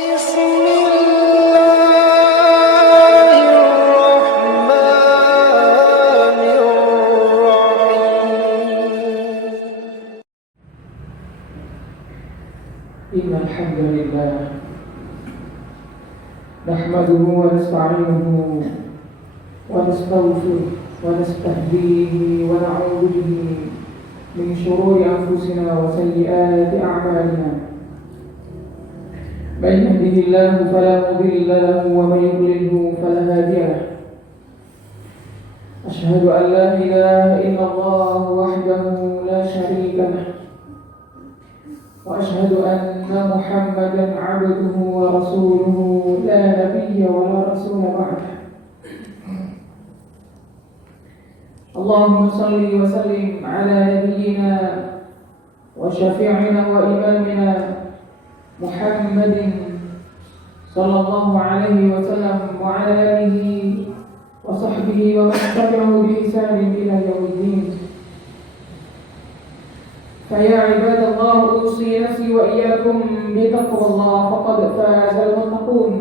بسم الله الرحمن الرحيم إن الحمد لله نحمده ونستعينه ونستغفره ونستهديه ونعوذ به من شرور أنفسنا وسيئات أعمالنا. من يهده الله فلا مضل له ومن يضلله فلا هادي له. أشهد أن لا إله إلا الله وحده لا شريك له، وأشهد أن محمدا عبده ورسوله لا نبي ولا رسول بعده. اللهم صل وسلم على نبينا وشفيعنا وإمامنا محمد صلى الله عليه وسلم وعلى آله وصحبه ومن تبعه بإحسان إلى يوم الدين. فيا عباد الله، أوصي نفسي وإياكم بتقوى الله فقد فاز المتقون.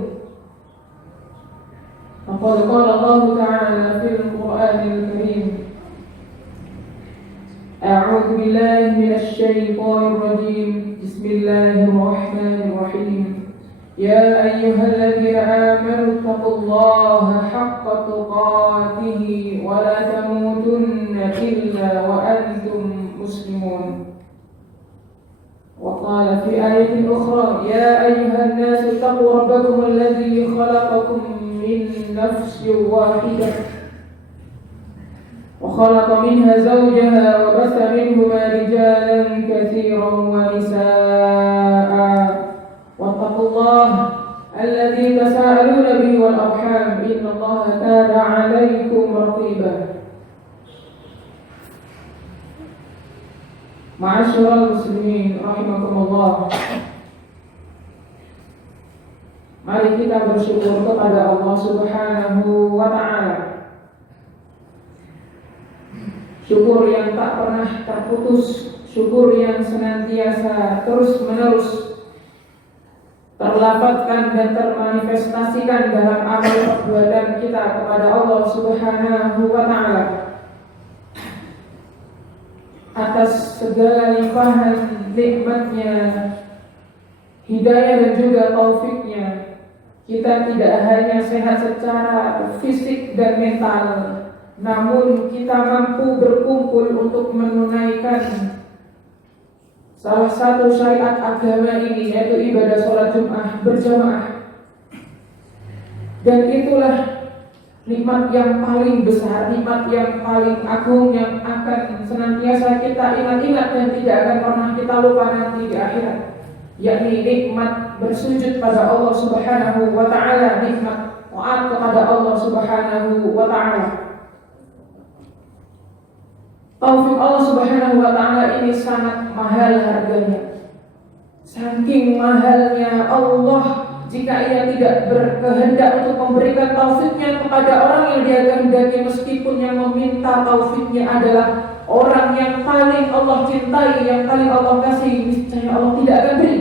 فقد قال الله تعالى في القرآن الكريم: أعوذ بالله من الشيطان الرجيم، بسم الله الرحمن الرحيم. يا أيها الذين آمنوا اتقوا الله حق تقاته ولا تموتن إلا وأنتم مسلمون. وقال في آية أخرى: يا أيها الناس اتقوا ربكم الذي خلقكم من نفس واحدة وخلق منها زوجها وبث منهما رجالا كثيرا ونساء واتقوا الله الذي تساءلون به والأرحام إن الله كان عليكم رقيبا. Ma'asyiral muslimin rahimakumullah. Mari kita bersyukur kepada Allah Subhanahu wa ta'ala. Syukur yang tak pernah terputus, syukur yang senantiasa terus-menerus terlafazkan dan termanifestasikan dalam amal perbuatan kita kepada Allah Subhanahu wa ta'ala. Atas segala limpahan nikmatnya, hidayah dan juga taufiknya, kita tidak hanya sehat secara fisik dan mental, namun kita mampu berkumpul untuk menunaikan salah satu syariat agama ini, yaitu ibadah sholat Jum'ah berjamaah. Dan itulah nikmat yang paling besar, nikmat yang paling agung yang akan senantiasa kita ingat-ingat dan tidak akan pernah kita lupa nanti di akhirat, yakni nikmat bersujud pada Allah Subhanahu wa ta'ala, nikmat taat kepada Allah Subhanahu wa ta'ala. Taufik Allah Subhanahu wa ta'ala ini sangat mahal harganya. Saking mahalnya Allah, jika ia tidak berkehendak untuk memberikan taufiknya kepada orang yang dia kehendaki, meskipun yang meminta taufiknya adalah orang yang paling Allah cintai, yang paling Allah kasih, niscaya Allah tidak akan beri.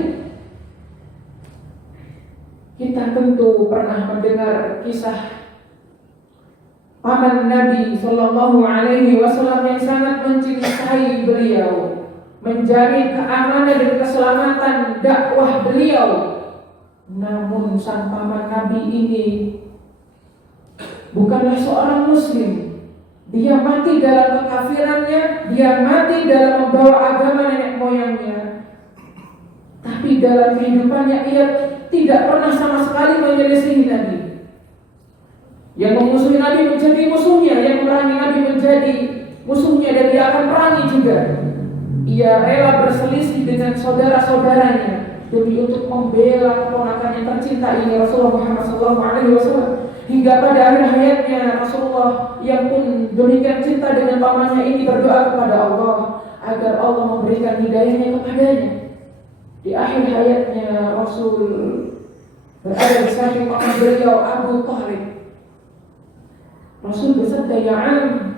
Kita tentu pernah mendengar kisah paman Nabi Sallallahu Alaihi Wasallam yang sangat mencintai beliau, menjamin keamanan dan keselamatan dakwah beliau. Namun sang paman Nabi ini bukanlah seorang muslim. Dia mati dalam kekafirannya, dia mati dalam membawa agama nenek moyangnya. Tapi dalam kehidupannya ia tidak pernah sama sekali menyelisihi Nabi. Yang memusuhi Nabi menjadi musuhnya, yang memerangi Nabi menjadi musuhnya, dan dia akan perangi juga. Ia rela berselisih dengan saudara-saudaranya demi untuk membela keponakan yang tercinta ini, Rasulullah Muhammad SAW. Hingga pada akhir hayatnya Rasulullah yang pun demikian cinta dengan pamannya ini berdoa kepada Allah agar Allah memberikan hidayahnya kepadanya. Di akhir hayatnya Rasul berada di samping paman beliau, Abu Thalib. Rasul bersabda, "Ya am,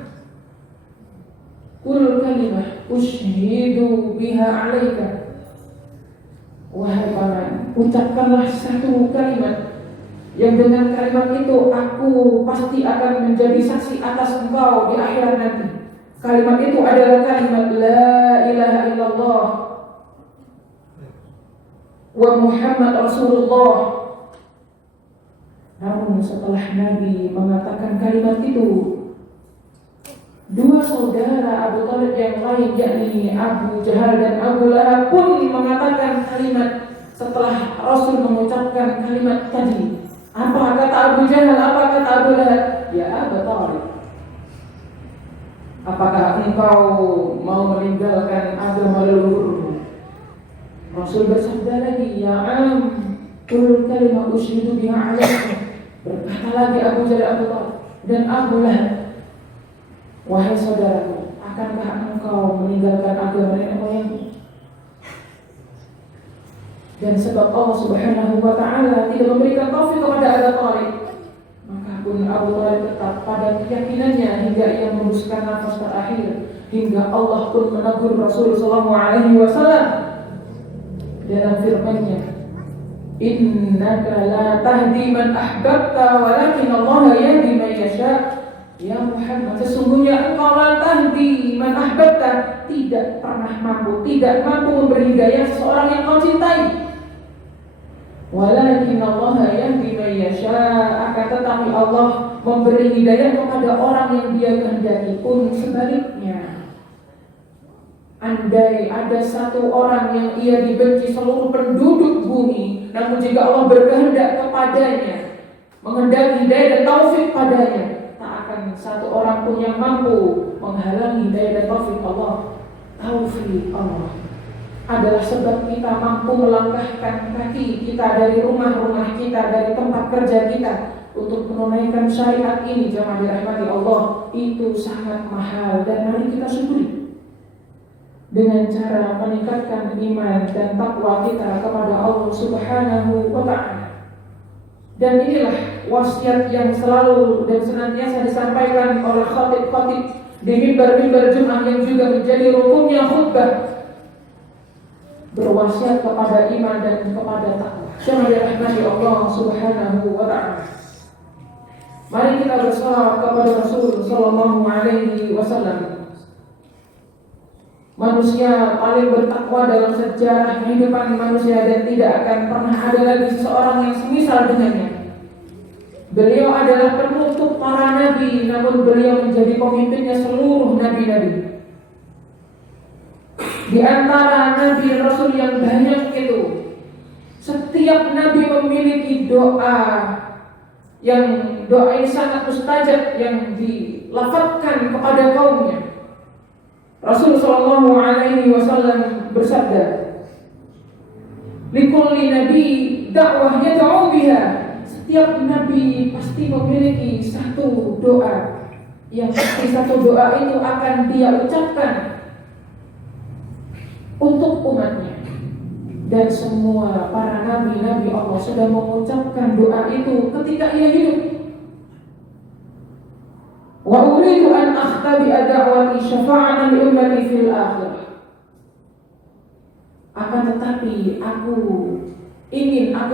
kul kalimah ushhidu biha alaika." Wahai paman, ucapkanlah satu kalimat yang dengan kalimat itu aku pasti akan menjadi saksi atas engkau di akhirat nanti. Kalimat itu adalah kalimat la ilaha illallah wa Muhammad Rasulullah. Namun setelah Nabi mengatakan kalimat itu, dua saudara Abu Thalib yang lain, yakni Abu Jahal dan Abu Lahab pun mengatakan kalimat setelah Rasul mengucapkan kalimat tadi. Apa kata Abu Jahal? Apa kata Abu Lahab? Ya Abu Thalib, apakah engkau mau meninggalkan agama leluhurmu? Rasul bersabda lagi, ya qul kalimat usyidu biha alaikum. Berkata lagi Abu Jahal, Abu Thalib dan Abu Lahab, wahai saudaraku, akankah engkau meninggalkan agama nenek moyangmu? Dan sebab Allah Subhanahu wa Ta'ala tidak memberikan taufik kepada Abu Thalib, maka pun Abu Thalib tetap pada keyakinannya hingga ia membuskan nafas terakhir, hingga Allah pun menegur Rasul sallallahu alaihi wasallam dalam firman-Nya, innaka la tahdi man ahbabta walakin Allah yahdi man yasha. Ya Muhammad, sesungguhnya engkau la tahdi man ahbabta, tidak mampu memberi hidayah seseorang yang kau cintai. Walakin Allah yahdi man yasha, akan tetapi Allah memberi hidayah kepada orang yang Dia kehendaki. Pun sebaliknya, andai ada satu orang yang ia dibenci seluruh penduduk bumi, namun jika Allah berkehendak kepadanya, menghendaki hidayah dan taufik padanya, tak akan satu orang pun yang mampu menghalangi hidayah dan taufik Allah. Taufik Allah adalah sebab kita mampu melangkahkan kaki kita dari rumah-rumah kita, dari tempat kerja kita, untuk menunaikan syariat ini. Jamaah dirahmati Allah, itu sangat mahal dan mari kita syukuri dengan cara meningkatkan iman dan takwa kita kepada Allah Subhanahu wa Ta'ala. Dan inilah wasiat yang selalu dan senantiasa disampaikan oleh khatib-khatib di mimbar-mimbar Jumat yang juga menjadi rukunnya khutbah, berwasiat kepada iman dan kepada takwa. Jamaah dirahmati Allah Subhanahu wa Ta'ala, mari kita bersalawat kepada Rasul sallallahu alaihi wasallam, manusia paling bertakwa dalam sejarah kehidupan manusia, dan tidak akan pernah ada lagi seseorang yang semisal dengannya. Beliau adalah penutup para nabi, namun beliau menjadi pemimpinnya seluruh nabi-nabi. Di antara nabi Rasul yang banyak itu, setiap nabi memiliki doa ini sangat mustajab yang dilafadzkan kepada kaumnya. Rasul sallallahu alaihi wasallam bersabda, likulli nabi dakwah yad'u biha. Setiap nabi pasti memiliki satu doa, yang pasti satu doa itu akan dia ucapkan untuk umatnya. Dan semua para nabi-nabi Allah sudah mengucapkan doa itu ketika ia hidup. Wa uridu an akhtabi'a da'wati syafa'atan li ummati fil akhirah. Akan tetapi aku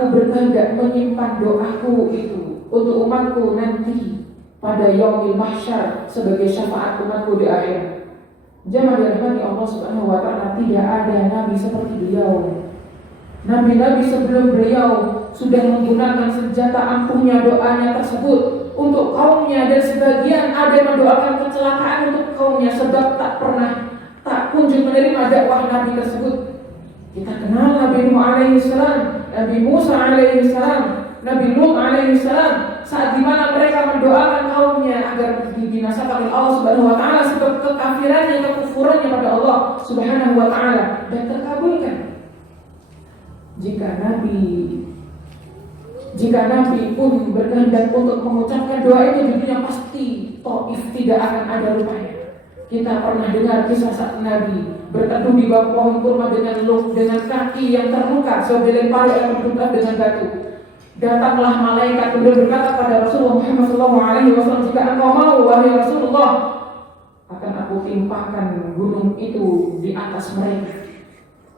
berkehendak menyimpan doaku itu untuk umatku nanti pada yaumil mahsyar sebagai syafaat umatku di akhir. Jamaah dirahmati Allah Subhanahu wa Ta'ala, tidak ada nabi seperti beliau. Nabi-nabi sebelum beliau sudah menggunakan senjata ampuhnya doanya tersebut untuk kaumnya, dan sebagian ada yang mendoakan kecelakaan untuk kaumnya sebab tak kunjung menerima dakwah nabi tersebut. Kita kenal Nabi Nuh alaihi salam, Nabi Musa alaihi salam, Nabi Lut alaihi salam, saat dimana mereka mendoakan kaumnya agar dibinasakan oleh Allah Subhanahu wa Ta'ala sebab kekafirannya, kekufurannya pada Allah Subhanahu wa Ta'ala, dan terkabulkan. Jika Nabi pun berkehendak untuk mengucapkan doa itu di dunia, pasti Taif tidak akan ada rupanya. Kita pernah dengar kisah saat Nabi berteduh di bawah pohon kurma dengan kaki yang terluka, sebab dilempari oleh petunjuk dengan batu. Datanglah malaikat kemudian berkata pada Rasulullah Muhammad SAW, jika engkau mau, wahai Rasulullah, akan aku timpakan gunung itu di atas mereka.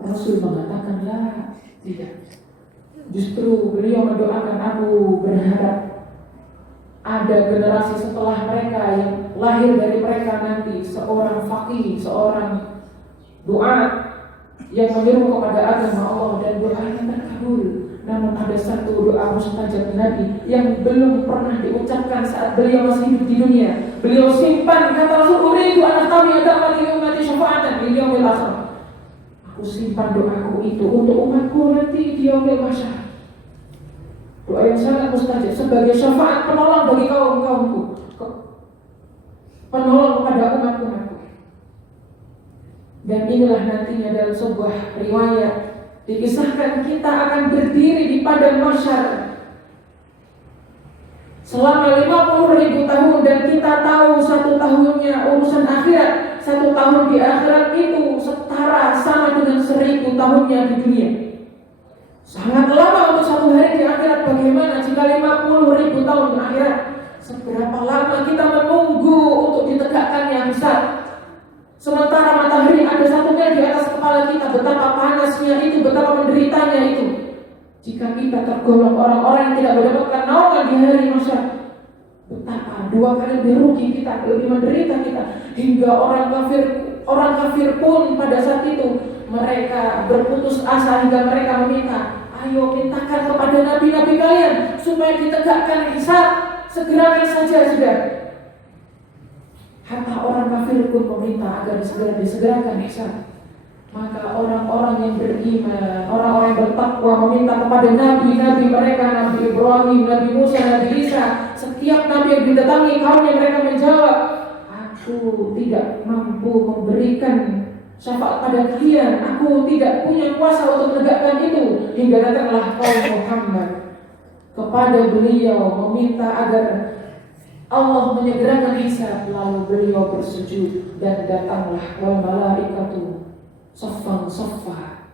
Rasul mengatakan, Tidak. Justru beliau mendoakan, aku berharap ada generasi setelah mereka yang lahir dari mereka nanti seorang faqih, seorang du'a yang menyeru kepada agama Allah dan doanya terkabul. Namun ada satu doa mustajab Nabi yang belum pernah diucapkan saat beliau masih hidup di dunia. Beliau simpan, kata Rasul, uridu an kami ada mati umat syafa'atan di yaumil akhir. Aku simpan doaku itu untuk umatku nanti di yaumil mahsyar. Doa yang sangat mustajab sebagai syafaat penolong bagi kaum-kaumku, penolong kepada umat-umatku. Dan inilah nantinya dalam sebuah riwayat dikisahkan kita akan berdiri di padang mahsyar selama 50.000 tahun, dan kita tahu 1 tahunnya urusan akhirat, 1 tahun di akhirat itu setara sama dengan 1000 tahunnya di dunia. Sangat lama untuk 1 hari di akhirat. Bagaimana jika 50.000 tahun di akhirat? Seberapa lama kita menunggu untuk ditegakkannya hisab? Sementara matahari ada 1 mil di atas kepala kita, betapa panasnya itu, betapa menderitanya itu. Jika kita tergolong orang-orang yang tidak mendapatkan naungan di hari mahsyar, betapa 2 kali lebih rugi kita, lebih menderita kita. Hingga orang kafir pun pada saat itu mereka berputus asa hingga mereka meminta, ayo mintakan kepada nabi-nabi kalian supaya ditegakkan hisab, segerakan saja sudah. Hatta orang kafir pun meminta agar disegerakan hisab. Maka orang-orang yang beriman, orang-orang yang bertakwa meminta kepada nabi-nabi mereka, Nabi Ibrahim, Nabi Musa, Nabi Isa. Setiap nabi yang didatangi kaumnya, mereka menjawab, aku tidak mampu memberikan syafaat pada kalian, aku tidak punya kuasa untuk menegakkan itu. Hingga datanglah kaum Muhammad kepada beliau meminta agar Allah menyegerakan hisab. Lalu beliau bersujud dan datanglah wal malaikatu saffan saffa.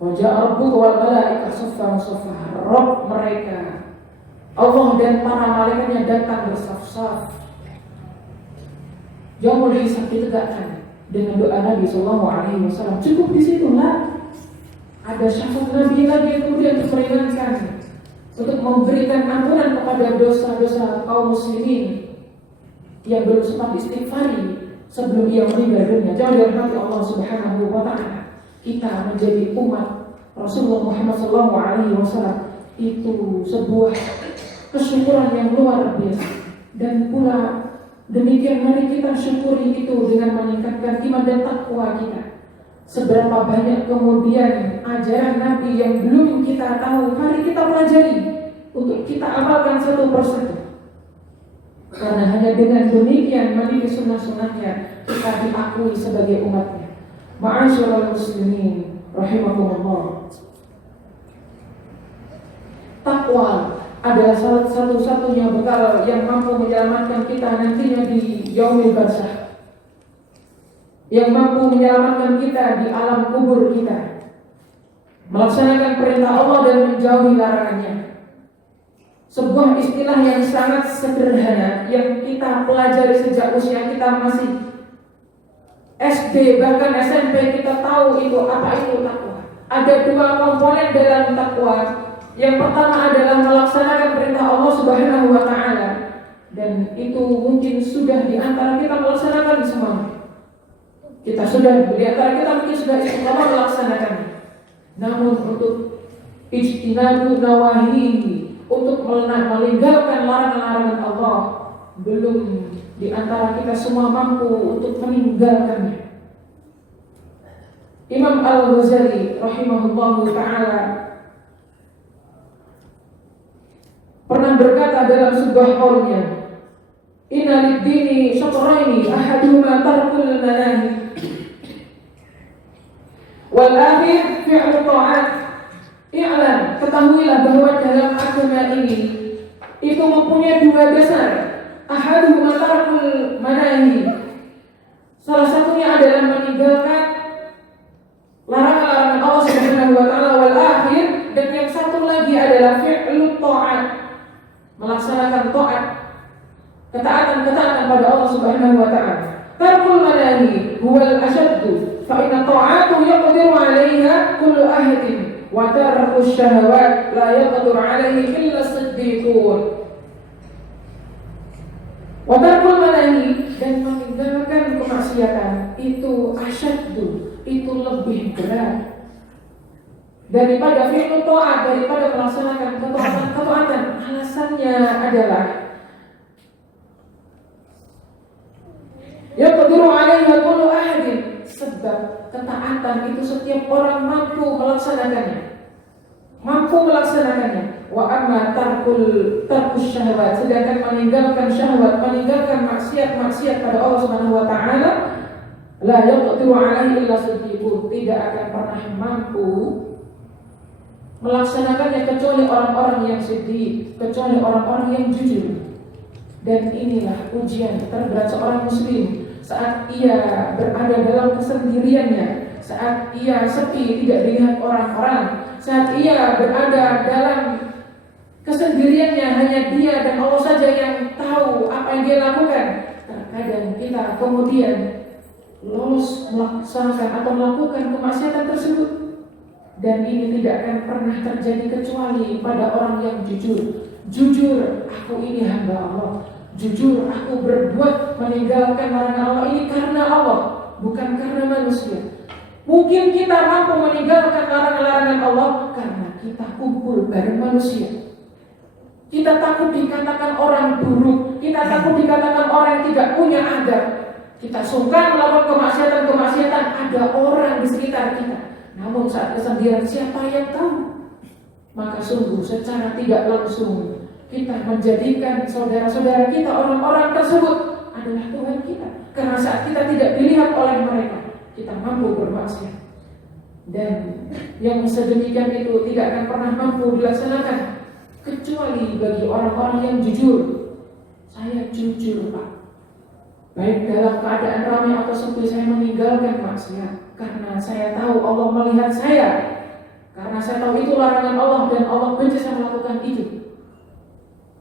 Wa ja'a rabbuka wal malaikatu saffan saffa. Rabb mereka, Allah dan para malaikatnya datang bersaf-saf. Yaumul hisab ditegakkan dengan doa Nabi sallallahu alaihi wasallam. Cukup di situlah. Ada syafaat Nabi lagi yang kemudian diperingatkan untuk memberikan ampunan kepada dosa-dosa kaum muslimin yang belum sempat istighfari sebelum ia meninggal dunia. Jangan dirahmati Allah Subhanahu wa taala. Kita menjadi umat Rasulullah Muhammad sallallahu alaihi wasallam itu sebuah kesyukuran yang luar biasa. Dan pula demikian mari kita syukuri itu dengan meningkatkan iman dan takwa kita. Seberapa banyak kemudian ajaran Nabi yang belum kita tahu, mari kita pelajari untuk kita amalkan satu persatu. Karena hanya dengan demikian meniti sunnah-sunnahnya kita diakui sebagai umatnya. Ma'asyiral muslimin rahimakumullah. Takwa adalah salah satu-satunya bekal yang mampu menyelamatkan kita nantinya di yaumil barzakh, yang mampu menyelamatkan kita di alam kubur kita, melaksanakan perintah Allah dan menjauhi larangannya. Sebuah istilah yang sangat sederhana yang kita pelajari sejak usia kita masih SD bahkan SMP, kita tahu itu apa itu takwa. Ada 2 komponen dalam takwa. Yang pertama adalah melaksanakan perintah Allah Subhanahu wa taala, dan itu mungkin sudah di antara kita melaksanakan semuanya. Kita sudah di antara kita mungkin sudah istiqomah melaksanakannya. Namun untuk ijtinabu nawahihi, untuk meninggalkan larangan-larangan Allah, belum di antara kita semua mampu untuk meninggalkannya. Imam Al-Ghazali rahimahullahu ta'ala pernah berkata dalam sebuah qaulnya, inna lid-dini syatraini ahaduhuma tarkul manahi wal akhir fi'lu ta'at. I'lam, ketahuilah bahwa dalam agama ini itu mempunyai 2 dasar. Ahaduhuma tarkul manahi, salah satunya adalah meninggalkan larangan-larangan Allah Subhanahu wa taala, wal akhir, dan yang satu lagi adalah fi'lu ta'at, melaksanakan taat, ketaatan pada Allah Subhanahu wa taala. Tarkul manahi huwal ashaddu fa inna ta'atu yaqdiru 'alaiha kullu ahadin wa tarkus syahawat la yaqdur alaihi illa siddiqun. Wa tarkul manahi, dan meninggalkan kemaksiatan itu asyaddu, itu lebih berat daripada fi'lu ta'at, daripada melaksanakan ketaatan. Alasannya adalah yaqdiru alaihi kullu ahadin, sebab ketaatan itu setiap orang mampu melaksanakannya. Wa amma tarkus syahwat, sedangkan meninggalkan syahwat, meninggalkan maksiat pada Allah Subhanahu wa taala, la yaqdiru alaihi illa siddiqun, tidak akan pernah mampu melaksanakannya kecuali orang-orang yang siddiq, kecuali orang-orang yang jujur. Dan inilah ujian terberat seorang muslim saat ia berada dalam kesendiriannya, saat ia sepi tidak dilihat orang-orang, saat ia berada dalam kesendiriannya, hanya dia dan Allah saja yang tahu apa yang dia lakukan. Terkadang kita kemudian lolos melaksanakan atau melakukan kemaksiatan tersebut, dan ini tidak akan pernah terjadi kecuali pada orang yang jujur. Jujur, aku ini hamba Allah. Jujur, aku berbuat meninggalkan larangan Allah ini karena Allah, bukan karena manusia. Mungkin kita mampu meninggalkan larangan-larangan Allah karena kita kumpul bareng manusia. Kita takut dikatakan orang buruk, kita takut dikatakan orang yang tidak punya adab. Kita sungkan melakukan kemaksiatan, ada orang di sekitar kita. Namun saat kesendirian, siapa yang tahu? Maka sungguh secara tidak langsung kita menjadikan saudara-saudara kita, orang-orang tersebut adalah Tuhan kita. Karena saat kita tidak dilihat oleh mereka, kita mampu bermaksiat. Dan yang sedemikian itu tidak akan pernah mampu dilaksanakan kecuali bagi orang-orang yang jujur. Saya jujur, Pak. Baik dalam keadaan ramai atau sepi, saya meninggalkan maksiat karena saya tahu Allah melihat saya. Karena saya tahu itu larangan Allah dan Allah benci saya melakukan itu.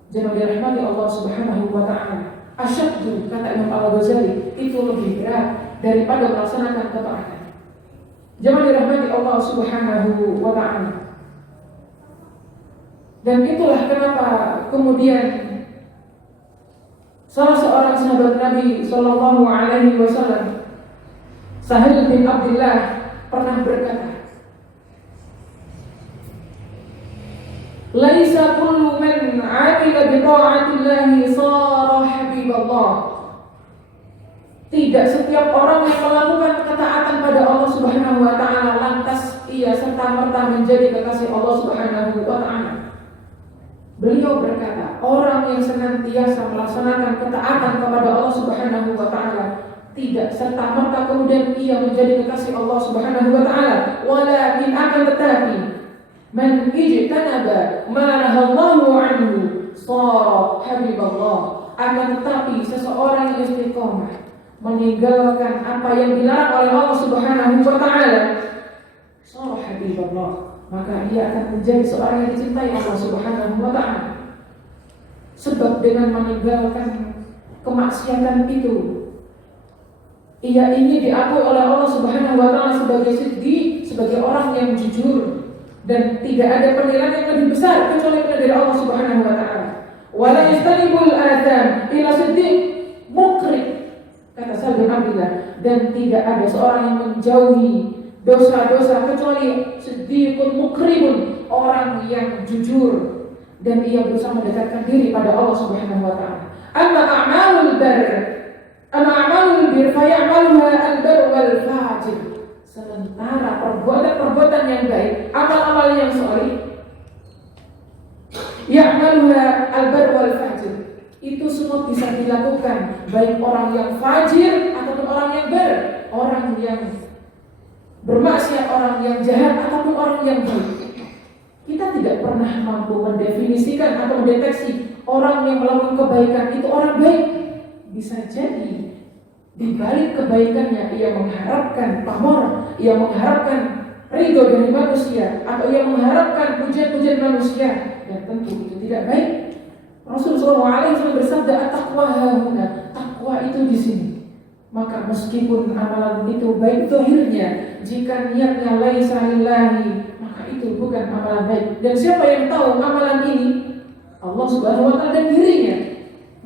Jemaah dirahmati Allah Subhanahu wa taala. Asyaddu, kata Imam Al-Ghazali, itu lebih berat daripada melaksanakan ketaatan. Jemaah dirahmati Allah Subhanahu wa taala. Dan itulah kenapa kemudian salah seorang sahabat Nabi sallallahu alaihi wasallam, Sahal bin Abdullah, pernah berkata, laisa kullu man 'amila bi ta'atillahi shara habiballah. Tidak setiap orang yang melakukan ketaatan pada Allah Subhanahu wa taala lantas ia serta-merta menjadi kekasih Allah Subhanahu wa taala. Beliau berkata, orang yang senantiasa melaksanakan ketaatan kepada Allah Subhanahu wa taala tidak serta-merta kemudian ia menjadi kekasih Allah Subhanahu wa taala, walakin akan tetapi man ijtanaba ma nahallahu anhu shara habiballah. Akan tetapi seseorang yang istiqomah meninggalkan apa yang dilarang oleh Allah Subhanahu wa taala, shara habiballah, maka ia akan menjadi seorang yang dicintai Allah Subhanahu wa taala. Sebab dengan meninggalkan kemaksiatan itu, ia ini diakui oleh Allah Subhanahu wa taala sebagai siddiq, sebagai orang yang jujur. Dan tidak ada penilaian yang lebih besar kecuali dari Allah Subhanahu wa taala. Wala yastanibul adzan ila siddiq mukrim, kata Sa'd bin Abdullah, dan tidak ada seorang yang menjauhi dosa-dosa kecuali siddiqun mukrimun, orang yang jujur dan ia berusaha mendekatkan diri pada Allah Subhanahu wa taala. Amma a'malul bir fa ya'maluha al-bar wal fajir. Sementara perbuatan-perbuatan yang baik, amal-amal yang saleh, ya'maluha al-bar wal fajir, itu semua bisa dilakukan baik orang yang fajir ataupun orang yang bar, orang yang bermaksiat, orang yang jahat ataupun orang yang baik. Kita tidak pernah mampu mendefinisikan atau mendeteksi orang yang melakukan kebaikan itu orang baik. Bisa jadi di balik kebaikannya ia mengharapkan pamor, ia mengharapkan ridho dari manusia, atau ia mengharapkan pujian-pujian manusia, dan tentu itu tidak baik. Rasulullah SAW bersabda, at-taqwa hahuna, takwa itu di sini. Maka meskipun amalan itu baik zahirnya, jika niatnya laisa lillahi, maka maka itu bukan amalan baik. Dan siapa yang tahu amalan ini? Allah Subhanahu wa ta'ala dan dirinya.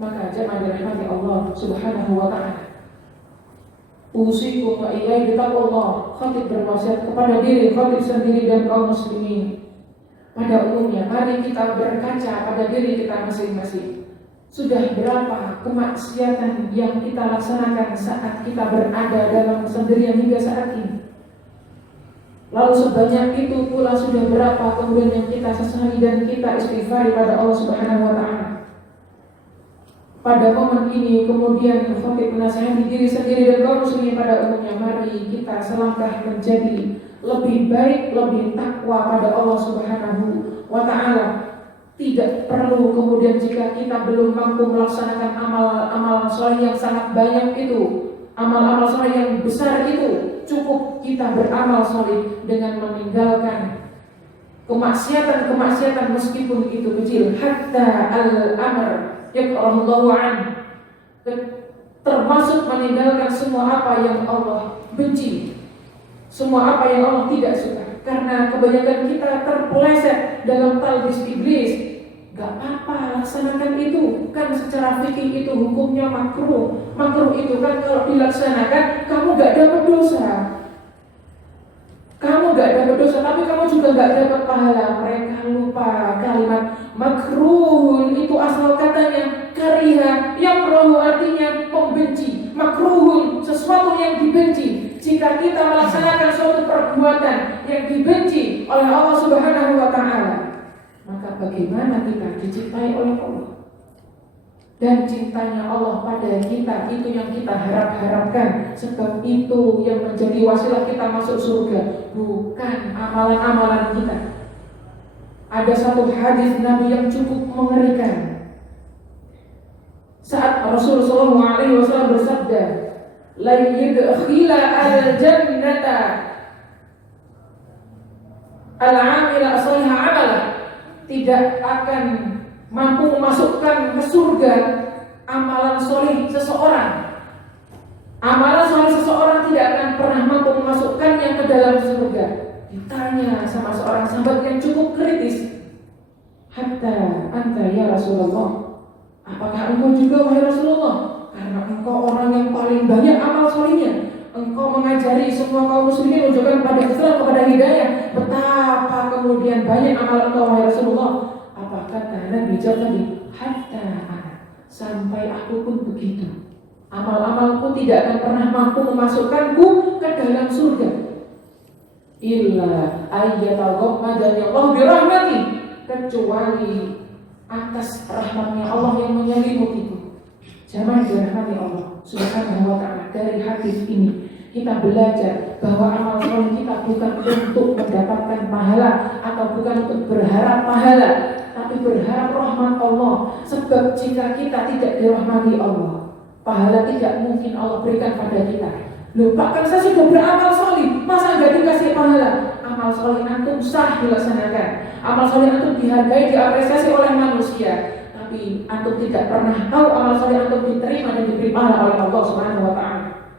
Maka jemaah dirahmati Allah Subhanahu wa ta'ala, usikum wa iyyakum bitaqwallah. Khatib berwasiat kepada diri khatib sendiri dan kaum muslimin pada umumnya. Mari kita berkaca pada diri kita masing-masing. Sudah berapa kemaksiatan yang kita laksanakan saat kita berada dalam kesendirian hingga saat ini? Lalu sebanyak itu pula sudah berapa kemudian yang kita sesali dan kita istighfari pada Allah Subhanahu wa ta'ala. Pada momen ini kemudian khatib menasihati diri sendiri dan kaum muslimin pada umumnya. Mari kita selangkah menjadi lebih baik, lebih takwa pada Allah Subhanahu wa ta'ala. Tidak perlu kemudian jika kita belum mampu melaksanakan amal-amal soleh yang sangat banyak itu, amal-amal soleh yang besar itu, cukup kita beramal soleh dengan meninggalkan kemaksiatan meskipun itu kecil. Hatta al-amr yakrahullahu an, termasuk meninggalkan semua apa yang Allah benci, semua apa yang Allah tidak suka. Karena kebanyakan kita terpeleset dalam talbis iblis. Gak apa-apa, laksanakan itu. Kan secara fikih itu hukumnya makruh. Makruh itu kan kalau dilaksanakan kamu gak dapat dosa. Kamu gak dapat dosa, tapi kamu juga gak dapat pahala. Mereka lupa kalimat makruhun itu asal katanya kariha, yang rohu artinya membenci. Makruhun sesuatu yang dibenci. Jika kita melaksanakan suatu perbuatan yang dibenci oleh Allah Subhanahu wa ta'ala, maka bagaimana kita dicintai oleh Allah? Dan cintanya Allah pada kita itu yang kita harapkan. Sebab itu yang menjadi wasilah kita masuk surga, bukan amalan-amalan kita. Ada satu hadis Nabi yang cukup mengerikan. Saat Rasulullah SAW bersabda, la yudkhila al-jannata al-amila salihah amalah, tidak akan mampu memasukkan ke surga amalan soleh seseorang. Amalan soleh seseorang tidak akan pernah mampu memasukkannya ke dalam surga. Ditanya sama seorang sahabat yang cukup kritis, hatta anta ya Rasulullah, apakah engkau juga wahai Rasulullah? Karena engkau orang yang paling banyak amal solehnya. Engkau mengajari semua kaum muslimin menunjukkan kepada Islam, kepada hidayah. Betapa kemudian banyak amal engkau wahai Rasulullah. Apa kata Nabi jawab tadi? Hatta ana, sampai aku pun begitu. Amal-amalku tidak akan pernah mampu memasukkanku ke dalam surga. Illa ayyataghammadani Allah birahmati, kecuali atas rahmatnya Allah yang menyelimutiku. Jamaah dirahmati Allah Subhanahu wa ta'ala. Dari hadis ini kita belajar bahwa amal soleh kita bukan untuk mendapatkan pahala atau bukan untuk berharap pahala, tapi berharap rahmat Allah. Sebab jika kita tidak dirahmati Allah, pahala tidak mungkin Allah berikan pada kita. Lupakan saya sudah beramal soleh, masa enggak dikasih pahala? Amal soleh antum sah dilaksanakan, amal soleh antum dihargai, diapresiasi oleh manusia. Tapi antum tidak pernah tahu amal soleh antum diterima dan diberi pahala oleh Allah Subhanahu wa ta'ala.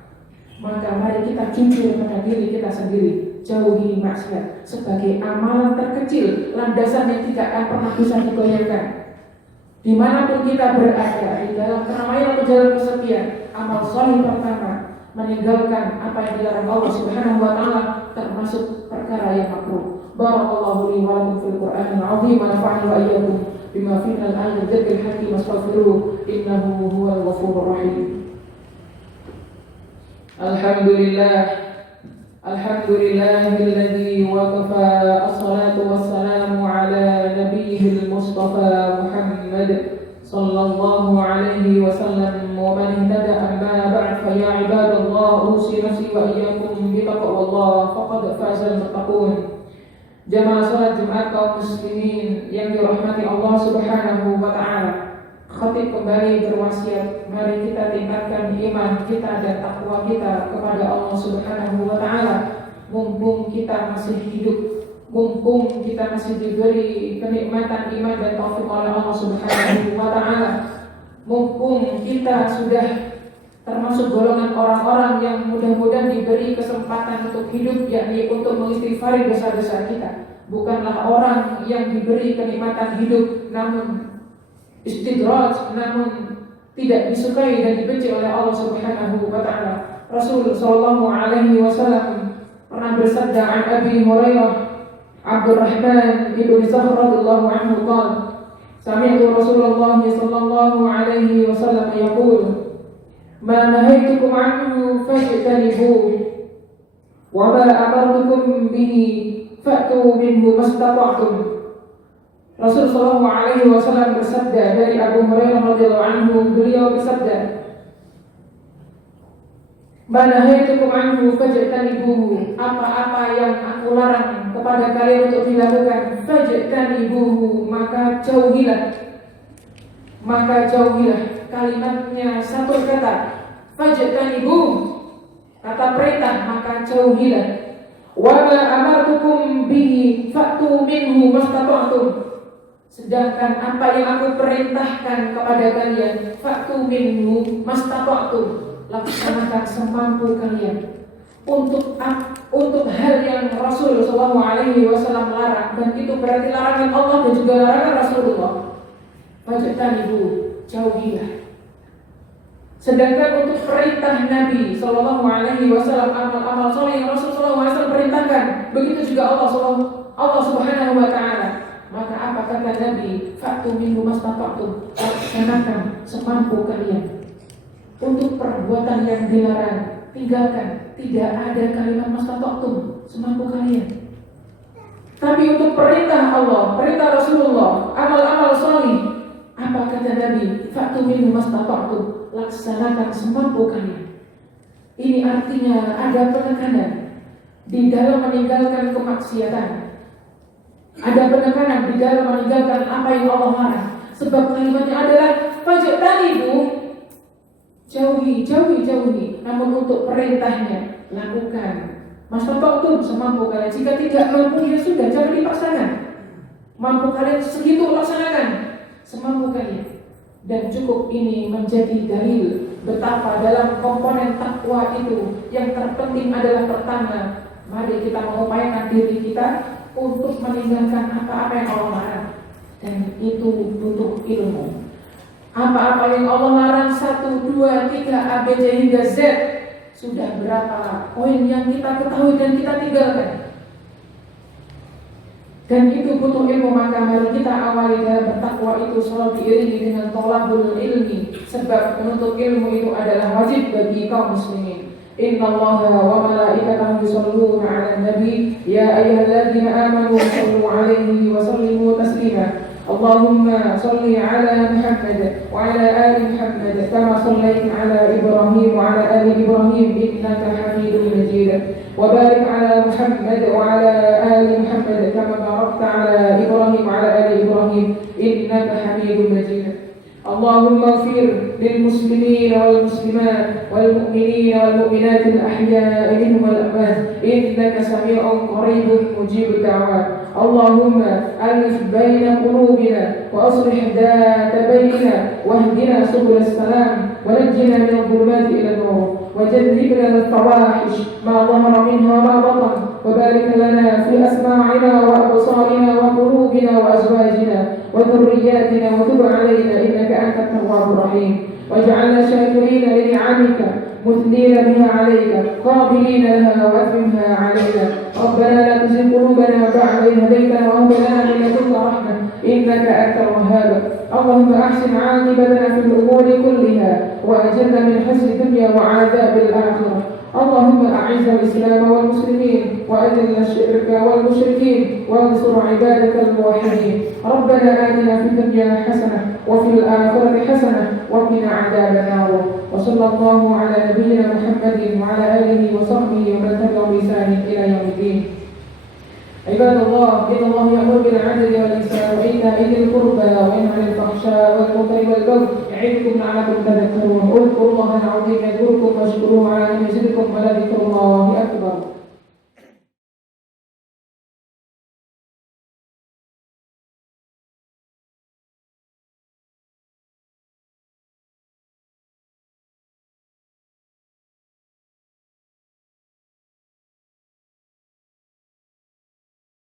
Maka mari kita jujur pada diri kita sendiri, jauhi maksiat sebagai amalan terkecil, landasan yang tidak akan pernah bisa digoyahkan. Dimanapun kita berada, di dalam keramaian atau jalan kesepian, amal soleh pertama meninggalkan apa yang dilarang Allah Subhanahu wa ta'ala, termasuk perkara yang makruh. Barakallahu li wa lakum fil Qur'anil 'azim wa nafa'ani wa iyyakum bima fihi al-ayat dzikr hakim astaghfiruh innahu huwal ghafurur rahim. Alhamdulillahilladzi waqafa as-salatu was-salamu ala nabiyyil mustafa Muhammad sallallahu alaihi wasallam wa man ihtada amma ba'd fa ya ibadallah usi nafsi wa iyyakum bi taqwallah faqad fazal muttaqun. Jamaah salat Jumat kaum muslimin yang dirahmati Allah Subhanahu wa ta'ala, khatib kembali berwasiat, mari kita tingkatkan iman kita dan takwa kita kepada Allah Subhanahu wa ta'ala. Mumpung kita masih hidup, mumpung kita masih diberi kenikmatan iman dan taufik oleh Allah Subhanahu wa ta'ala, mumpung kita sudah termasuk golongan orang-orang yang mudah-mudahan diberi kesempatan untuk hidup, yakni untuk mengistighfari dosa-dosa kita, bukanlah orang yang diberi kenikmatan hidup namun istidraj, namun tidak disukai dan dibenci oleh Allah Subhanahu wa taala. Rasul sallallahu alaihi wasallam pernah bersabda an Abi Hurairah Abdurrahman ibn Sakhr radhiyallahu anhu qala sami'tu Rasulullah sallallahu alaihi wasallam yaqul ma nahaitukum anhu fajtanibuhu wa ma amartukum bihi fa'tu minhu mastata'tum. Rasul sallallahu alaihi wasallam bersabda dari Abu Hurairah radhiyallahu anhu, beliau bersabda, "Ma nahaitukum anhu fajtanibuhu." Apa-apa yang aku larang kepada kalian untuk dilakukan, fajtanibuhu, maka jauhilah. Maka jauhilah. Kalimatnya satu kata, fajtanibuhu, kata perintah, maka jauhilah. Wa ma amartukum bihi fa'tu minhu mastata'tum. Sedangkan apa yang aku perintahkan kepada kalian, fa'tu minhu mastata'tum, laksanakan semampu kalian. Untuk hal yang Rasul sallallahu alaihi wasallam larang, dan itu berarti larangan Allah dan juga larangan Rasulullah. Fajtanibu, jauhilah. Sedangkan untuk perintah Nabi sallallahu alaihi wasallam, amal-amal saleh yang Rasul sallallahu alaihi wasallam perintahkan, begitu juga Allah Subhanahu wa taala. Maka apa kata Nabi? Fa'tu minhu mastata'tum, laksanakan semampu kalian. Untuk perbuatan yang dilarang, tinggalkan. Tidak ada kalimat mastata'tum, semampu kalian. Tapi untuk perintah Allah, perintah Rasulullah, amal-amal saleh, apa kata Nabi? Fa'tu minhu mastata'tum, laksanakan semampu kalian. Ini artinya ada penekanan di dalam meninggalkan kemaksiatan. Ada penekanan di dalam meninggalkan apa yang Allah larang. Sebab kalimatnya adalah fajtanibu, jauhi. Namun untuk perintahnya, lakukan. Mastata'tum, semampu kalian. Jika tidak mampu, ya sudah, jangan dipaksakan. Mampu kalian segitu, laksanakan semampu kalian. Dan cukup ini menjadi dalil betapa dalam komponen takwa itu yang terpenting adalah pertama, mari kita mengupayakan diri kita untuk meninggalkan apa-apa yang Allah larang, dan itu butuh ilmu. Apa-apa yang Allah larang 1, 2, 3, A, B, C hingga Z, sudah berapa poin yang kita ketahui dan kita tinggalkan. Dan itu butuh ilmu, maka mari kita awali dalam bertakwa itu selalu diiringi dengan thalabul ilmi, sebab menuntut ilmu itu adalah wajib bagi kaum muslimin. Inna Allaha wa malaikatahu yusholluna 'alan nabi ya ayyuhalladzina amanu shallu 'alaihi wa sallimu taslima. Allahumma shalli 'ala Muhammad wa 'ala ali Muhammad kama shallaita 'ala Ibrahim wa 'ala ali Ibrahim innaka Hamidum Majid. Wa barik 'ala Muhammad wa 'ala ali Muhammad kama barakta 'ala Ibrahim wa 'ala ali Ibrahim innaka Hamidum Majid. اللهم اغفر للمسلمين والمسلمات والمؤمنين والمؤمنات الأحياء منهم والأموات إنك سميع قريب مجيب الدعوات. اللهم ألف بين قلوبنا وأصلح ذات بيننا واهدنا سبل السلام ونجنا من الظلمات إلى النور وجنبنا الفواحش ما ظهر منها وما بطن وبارك لنا في أسماعنا وأبصارنا وقلوبنا وأزواجنا وذرياتنا وتب علينا إنك أنت التواب الرحيم واجعلنا شاكرين لنعمك مثنين بها عليك قابلين لها وأتممها علينا. ربنا لا تزغ قلوبنا بعد إذ هديتنا وهب لنا من لدنك رحمة إنك أنت الوهاب. اللهم أحسن عاقبتنا في الأمور كلها وأجرنا من خزي الدنيا وعذاب الآخرة. اللهم أعز الإسلام والمسلمين وأذل الشرك والمشركين وانصر عبادك الموحدين. ربنا آتنا في الدنيا حسنة وفي الآخرة حسنة وقنا عذاب النار. وصلى الله على نبينا محمد وعلى آله وصحبه ومن تبعهم بإحسان إلى يوم الدين. عباد الله إن الله